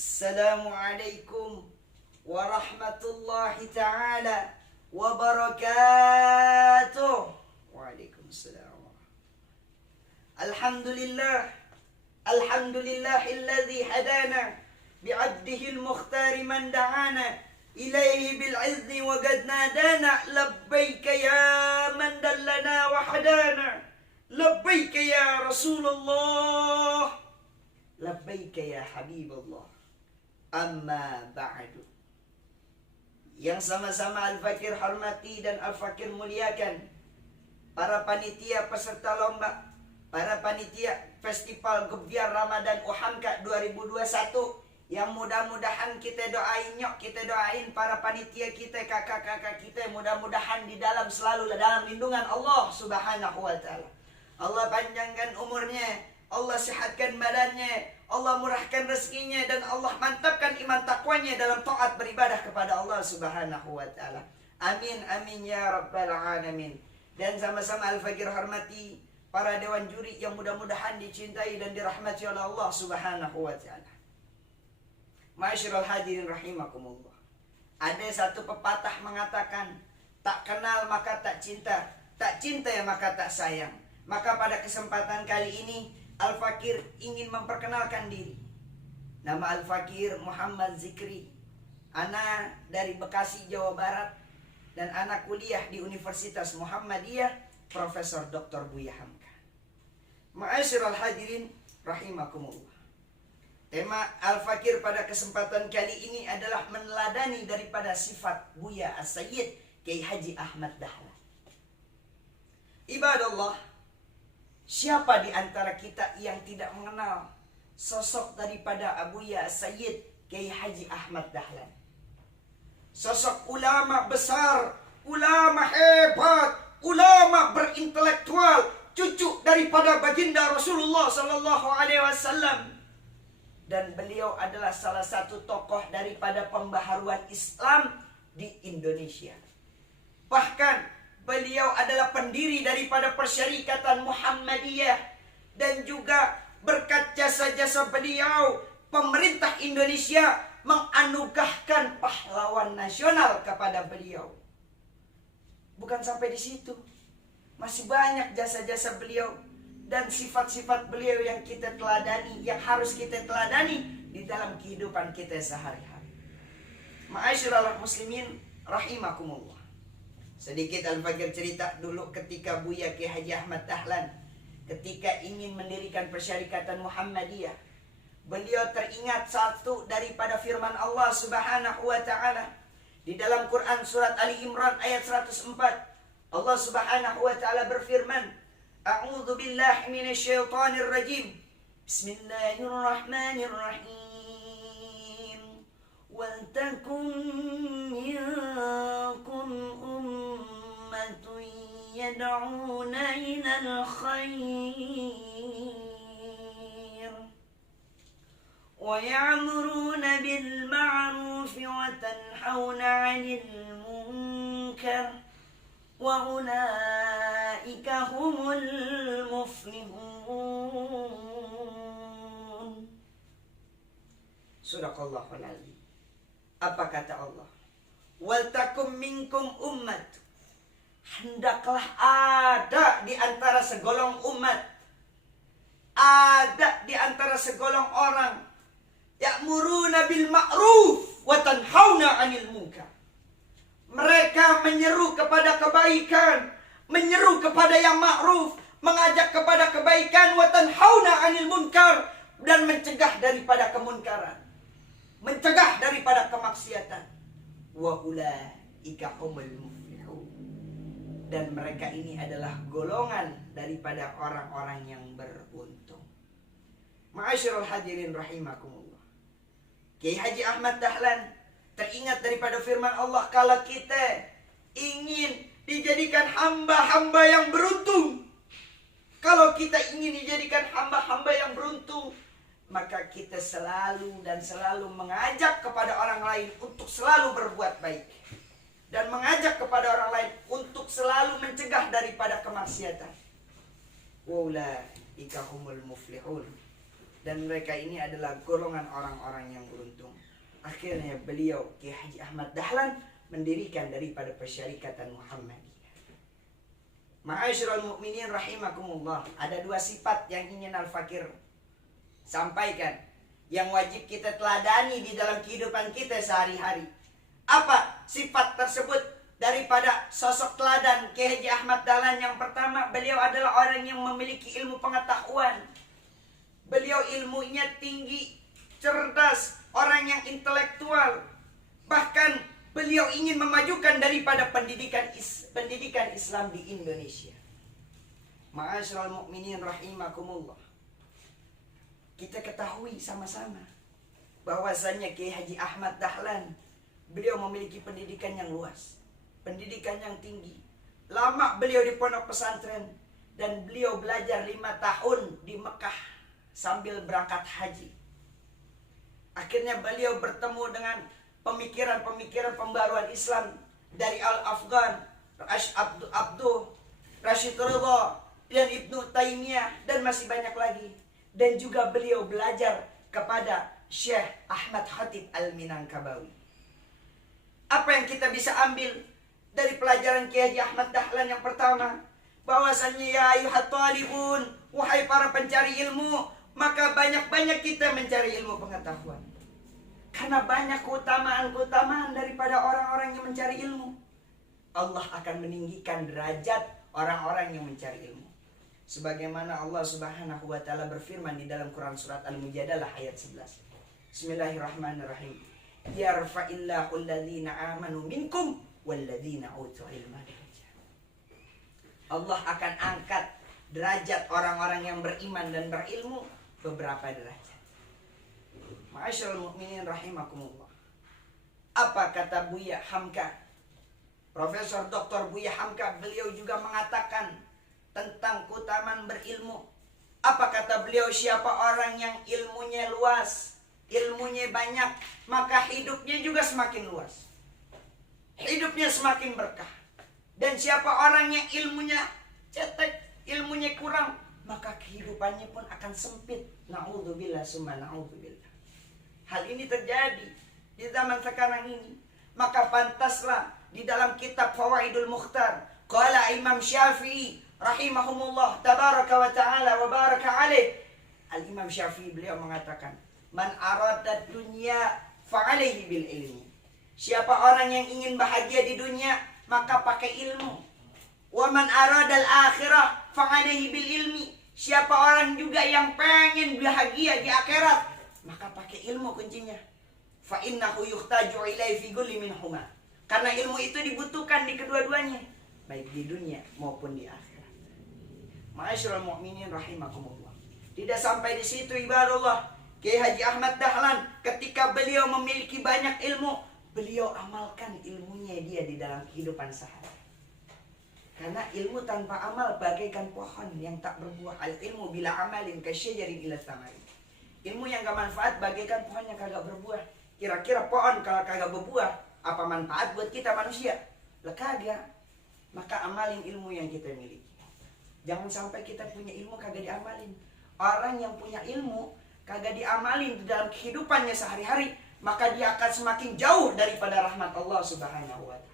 Assalamualaikum warahmatullahi ta'ala wabarakatuh. Waalaikumsalam. Alhamdulillah. Alhamdulillahilladzi hadana bi'abdihil mukhtari man da'ana ilaihi bil'izzi wa qad nadana. Labbaika ya man dallana wa hadana. Labbaika ya Rasulullah. Labbaika ya Habibullah. Amma ba'du. Yang sama-sama Al-Fakir hormati dan Al-Fakir muliakan, para panitia peserta lomba, para panitia Festival Gebiar Ramadan Uhamka 2021, yang mudah-mudahan kita doain para panitia kita, kakak-kakak kita, mudah-mudahan selalu dalam lindungan Allah Subhanahu wa ta'ala. Allah panjangkan umurnya, Allah sehatkan badannya, Allah murahkan rezekinya, dan Allah mantapkan iman takwanya dalam taat beribadah kepada Allah Subhanahu wa ta'ala. Amin amin ya rabbal alamin. Dan sama-sama Al-Fakir hormati para dewan juri yang mudah-mudahan dicintai dan dirahmati oleh Allah Subhanahu wa ta'ala. Ma'asyiral hadirin rahimakumullah. Ada satu pepatah mengatakan, tak kenal maka tak cinta, tak cinta maka tak sayang. Maka pada kesempatan kali ini Al-Fakir ingin memperkenalkan diri. Nama Al-Fakir Muhammad Zikri. Ana dari Bekasi, Jawa Barat, dan anak kuliah di Universitas Muhammadiyah, Profesor Dr. Buya Hamka. Ma'asyiral hadirin rahimakumullah. Tema Al-Fakir pada kesempatan kali ini adalah meneladani daripada sifat Buya As-Sayyid Kiai Haji Ahmad Dahlan. Ibadallah, siapa di antara kita yang tidak mengenal sosok daripada Buya As-Sayyid Kiai Haji Ahmad Dahlan? Sosok ulama besar, ulama hebat, ulama berintelektual, cucu daripada baginda Rasulullah sallallahu alaihi wasallam. Dan beliau adalah salah satu tokoh daripada pembaharuan Islam di Indonesia. Bahkan beliau adalah pendiri daripada Persyarikatan Muhammadiyah. Dan juga berkat jasa-jasa beliau, pemerintah Indonesia menganugerahkan pahlawan nasional kepada beliau. Bukan sampai di situ, masih banyak jasa-jasa beliau dan sifat-sifat beliau yang kita teladani, yang harus kita teladani di dalam kehidupan kita sehari-hari. Ma'asyiral muslimin rahimakumullah. Sedikit Al-Fakir cerita dulu ketika Buya Kiai Haji Ahmad Dahlan ketika ingin mendirikan Persyarikatan Muhammadiyah. Beliau teringat satu daripada firman Allah Subhanahu wa ta'ala di dalam Quran surat Ali Imran ayat 104. Allah Subhanahu wa ta'ala berfirman, A'udzu billahi minasyaitonir rajim. Bismillahirrahmanirrahim. Wal takum minkum ummatun yad'una ilal khair wa ya'muruna bil ma'ruf wa tanhauna 'anil munkar wa ulaika humul muflihun. Sadaqallahul azim. Apa kata Allah? Wal takum minkum ummat. Hendaklah ada di antara segolong umat, ada di antara segolong orang, ya'muruna bil ma'ruf wa tanhauna 'anil munkar. Mereka menyeru kepada kebaikan, menyeru kepada yang ma'ruf, mengajak kepada kebaikan, wa tanhauna 'anil munkar, dan mencegah daripada kemunkaran, mencegah daripada kemaksiatan. Wa ulaika humul muflihun. Dan mereka ini adalah golongan daripada orang-orang yang beruntung. Ma'asyiral hadirin rahimakumullah. Kiai Haji Ahmad Dahlan teringat daripada firman Allah, kalau kita ingin dijadikan hamba-hamba yang beruntung, kalau kita ingin dijadikan hamba-hamba yang beruntung, maka kita selalu mengajak kepada orang lain untuk selalu berbuat baik, dan mengajak kepada orang lain untuk selalu mencegah daripada kemaksiatan. Wa ulaika humul muflihun. Dan mereka ini adalah golongan orang-orang yang beruntung. Akhirnya beliau Kiai Haji Ahmad Dahlan mendirikan daripada Persyarikatan Muhammadiyah. Ma'asyiral mu'minin rahimakumullah. Ada dua sifat yang ingin Al-Fakir sampaikan, yang wajib kita teladani di dalam kehidupan kita sehari-hari. Apa sifat tersebut daripada sosok teladan Kiai Haji Ahmad Dahlan? Yang pertama, beliau adalah orang yang memiliki ilmu pengetahuan. Beliau ilmunya tinggi, cerdas, orang yang intelektual. Bahkan beliau ingin memajukan daripada pendidikan Islam di Indonesia. Ma'asyiral mu'minin rahimakumullah. Kita ketahui sama-sama bahwasannya Kiai Haji Ahmad Dahlan, beliau memiliki pendidikan yang luas, pendidikan yang tinggi. Lama beliau di pondok pesantren, dan beliau belajar 5 tahun di Mekah sambil berangkat haji. Akhirnya beliau bertemu dengan pemikiran-pemikiran pembaruan Islam dari Al-Afghan, Abduh, Rashid Ridha, dan Ibnu Taimiyah, dan masih banyak lagi. Dan juga beliau belajar kepada Syekh Ahmad Khatib Al-Minangkabawi. Apa yang kita bisa ambil dari pelajaran Kiai Haji Ahmad Dahlan? Yang pertama, bahwasannya ya ayuhat talibun, wahai para pencari ilmu, maka banyak-banyak kita mencari ilmu pengetahuan. Karena banyak keutamaan-keutamaan daripada orang-orang yang mencari ilmu. Allah akan meninggikan derajat orang-orang yang mencari ilmu. Sebagaimana Allah Subhanahu wa taala berfirman di dalam Quran surat Al-Mujadalah ayat 11. Bismillahirrahmanirrahim. Yarfa'illahu alladhina amanu minkum walladhina utul ilma darajat. Allah akan angkat derajat orang-orang yang beriman dan berilmu beberapa derajat. Ma'asyiral mu'minin rahimakumullah. Apa kata Buya Hamka? Profesor Dr. Buya Hamka, beliau juga mengatakan tentang keutamaan berilmu. Apa kata beliau? Siapa orang yang ilmunya luas, ilmunya banyak, maka hidupnya juga semakin luas, hidupnya semakin berkah. Dan siapa orang yang ilmunya cetek, ilmunya kurang, maka kehidupannya pun akan sempit. Na'udzubillah summa na'udzubillah. Hal ini terjadi di zaman sekarang ini. Maka pantaslah di dalam kitab Fawaidul Mukhtar, qala Imam Syafi'i rahimahumullah tabaraka wa ta'ala wa baraka alaih. Al-Imam Syafi'i beliau mengatakan, man arada dunya fa'alaihi bil ilmi. Siapa orang yang ingin bahagia di dunia, maka pakai ilmu. Wa man arada al-akhirah fa'alaihi bil ilmi. Siapa orang juga yang pengen bahagia di akhirat, maka pakai ilmu kuncinya. Fa innahu yuhtaju ilaihi fi kulli minhuma. Karena ilmu itu dibutuhkan di kedua-duanya, baik di dunia maupun di akhirat. Ma'asyiral mu'minin rahimakumullah. Tidak sampai di situ ibadallah. Kiai Haji Ahmad Dahlan ketika beliau memiliki banyak ilmu, beliau amalkan ilmunya dia di dalam kehidupan sehari. Karena ilmu tanpa amal bagaikan pohon yang tak berbuah. Al ilmu bila amalin kasyajarin ila thamari. Ilmu yang gak manfaat bagaikan pohon yang kagak berbuah. Kira-kira pohon kalau kagak berbuah, apa manfaat buat kita manusia? Lah kagak. Maka amalin ilmu yang kita miliki. Jangan sampai kita punya ilmu kagak diamalin. Orang yang punya ilmu kagak diamalin di dalam kehidupannya sehari-hari, maka dia akan semakin jauh daripada rahmat Allah Subhanahu wa ta'ala.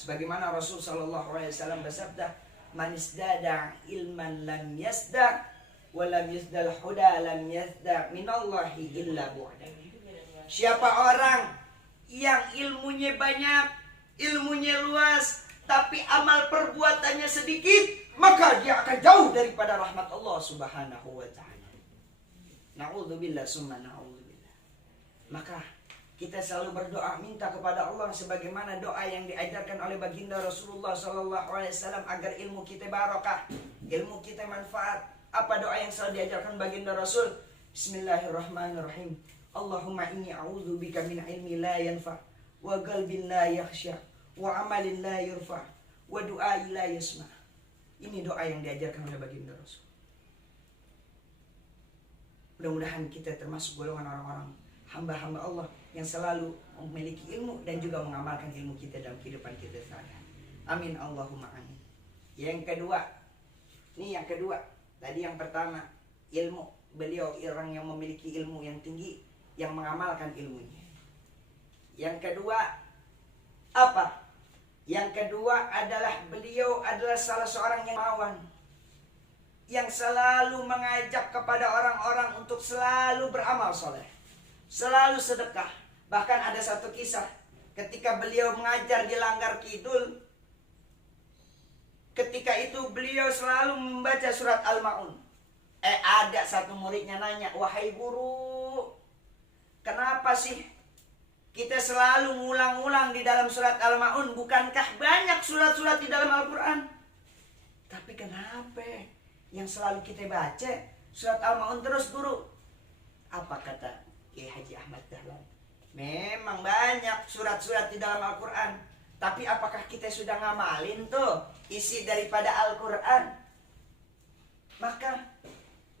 Sebagaimana Rasul sallallahu alaihi wasallam bersabda, "Man isdada ilman lam yasda wa lam yasdal huda lam yasda minallahi illa bu'da." Siapa orang yang ilmunya banyak, ilmunya luas, tapi amal perbuatannya sedikit, maka dia akan jauh daripada rahmat Allah Subhanahu wa ta'ala. Na'udzubillah summa na'udzubillah. Maka kita selalu berdoa minta kepada Allah sebagaimana doa yang diajarkan oleh baginda Rasulullah sallallahu alaihi wasallam agar ilmu kita barokah, ilmu kita manfaat. Apa doa yang selalu diajarkan baginda Rasul? Bismillahirrahmanirrahim. Allahumma inni a'udzubika min ilmi la yanfa wa qalbin la yakhsha wa amalin la yurfa wa du'ai la yasma. Ini doa yang diajarkan oleh baginda Rasul. Mudah-mudahan kita termasuk golongan orang-orang hamba-hamba Allah yang selalu memiliki ilmu dan juga mengamalkan ilmu kita dalam kehidupan kita sehari-hari. Amin Allahumma amin. Yang kedua, ini yang kedua. Tadi yang pertama ilmu, beliau orang yang memiliki ilmu yang tinggi, yang mengamalkan ilmunya. Yang kedua, apa? Yang kedua adalah beliau adalah salah seorang yang dermawan, yang selalu mengajak kepada orang-orang untuk selalu beramal soleh, selalu sedekah. Bahkan ada satu kisah ketika beliau mengajar di Langgar Kidul. Ketika itu beliau selalu membaca surat Al-Ma'un. Ada satu muridnya nanya, "Wahai guru, kenapa sih kita selalu ngulang-ulang di dalam surat Al-Ma'un? Bukankah banyak surat-surat di dalam Al-Quran? Tapi kenapa yang selalu kita baca surat Al-Ma'un terus, guru?" Apa kata Kiai Haji Ahmad Dahlan? Memang banyak surat-surat di dalam Al-Quran, tapi apakah kita sudah ngamalin tuh isi daripada Al-Quran? Maka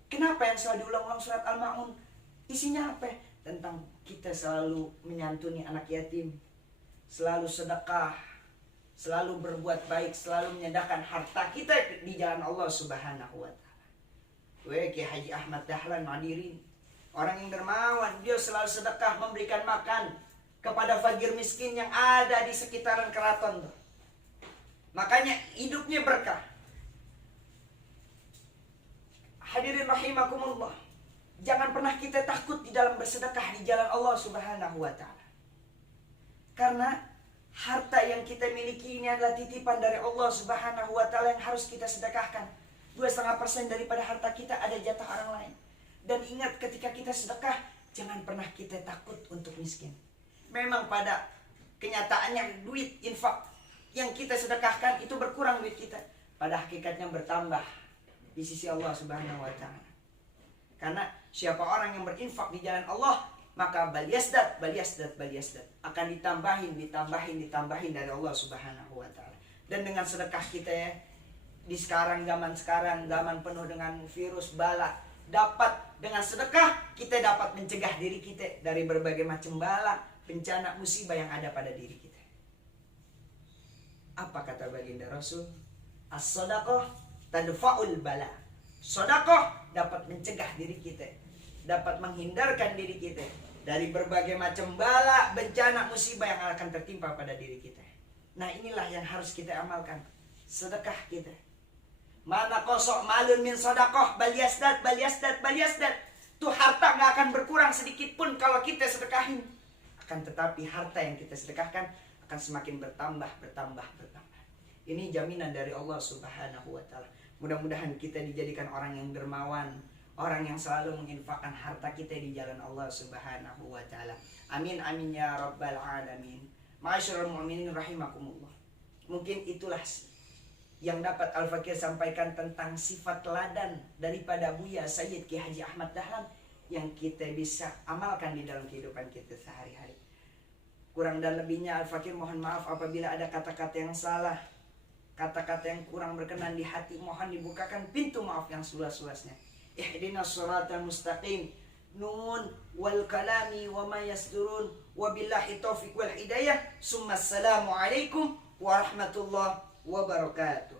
kenapa yang selalu diulang-ulang surat Al-Ma'un? Isinya apa? Tentang kita selalu menyantuni anak yatim, selalu sedekah, selalu berbuat baik, selalu menyedekahkan harta kita di jalan Allah Subhanahu wa Ta'ala. Kiai Haji Ahmad Dahlan hadirin, orang yang dermawan, dia selalu sedekah, memberikan makan kepada fakir miskin yang ada di sekitaran keraton tuh. Makanya hidupnya berkah. Hadirin rahimakumullah, jangan pernah kita takut di dalam bersedekah di jalan Allah Subhanahu wa Ta'ala. Karena harta yang kita miliki ini adalah titipan dari Allah Subhanahu wa Ta'ala yang harus kita sedekahkan. 2,5% daripada harta kita ada jatah orang lain. Dan ingat, ketika kita sedekah, jangan pernah kita takut untuk miskin. Memang pada kenyataannya duit infak yang kita sedekahkan itu berkurang duit kita. Pada hakikatnya bertambah di sisi Allah Subhanahu wa Ta'ala. Karena siapa orang yang berinfak di jalan Allah, maka baliasdat akan ditambahin dari Allah Subhanahu wa Ta'ala. Dan dengan sedekah kita ya, di zaman penuh dengan virus bala, dapat dengan sedekah kita dapat mencegah diri kita dari berbagai macam bala, bencana, musibah yang ada pada diri kita. Apa kata baginda Rasul? As-sadaqah tadfa'ul bala. Sedekah dapat mencegah diri kita, dapat menghindarkan diri kita dari berbagai macam bala, bencana, musibah yang akan tertimpa pada diri kita. Nah, inilah yang harus kita amalkan. Sedekah kita. Mana kosok malun min sedekah baliasdat. Tuh harta gak akan berkurang sedikit pun kalau kita sedekahin. Akan tetapi harta yang kita sedekahkan akan semakin bertambah. Ini jaminan dari Allah Subhanahu wa Ta'ala. Mudah-mudahan kita dijadikan orang yang dermawan, orang yang selalu menginfakkan harta kita di jalan Allah Subhanahu wa Ta'ala. Amin amin ya rabbal alamin. Ma'asyiral mu'minin rahimakumullah. Mungkin itulah yang dapat Al-Fakir sampaikan tentang sifat teladan daripada Buya Sayyid Kiai Haji Ahmad Dahlan yang kita bisa amalkan di dalam kehidupan kita sehari-hari. Kurang dan lebihnya Al-Fakir mohon maaf apabila ada kata-kata yang salah, kata-kata yang kurang berkenan di hati, mohon dibukakan pintu maaf yang seluas-luasnya. Ihdinas shiratal mustaqim. Nun wal kalami wa ma yasdurun. Wabillahi taufiq wal hidayah. Summa assalamu alaikum warahmatullahi wabarakatuh.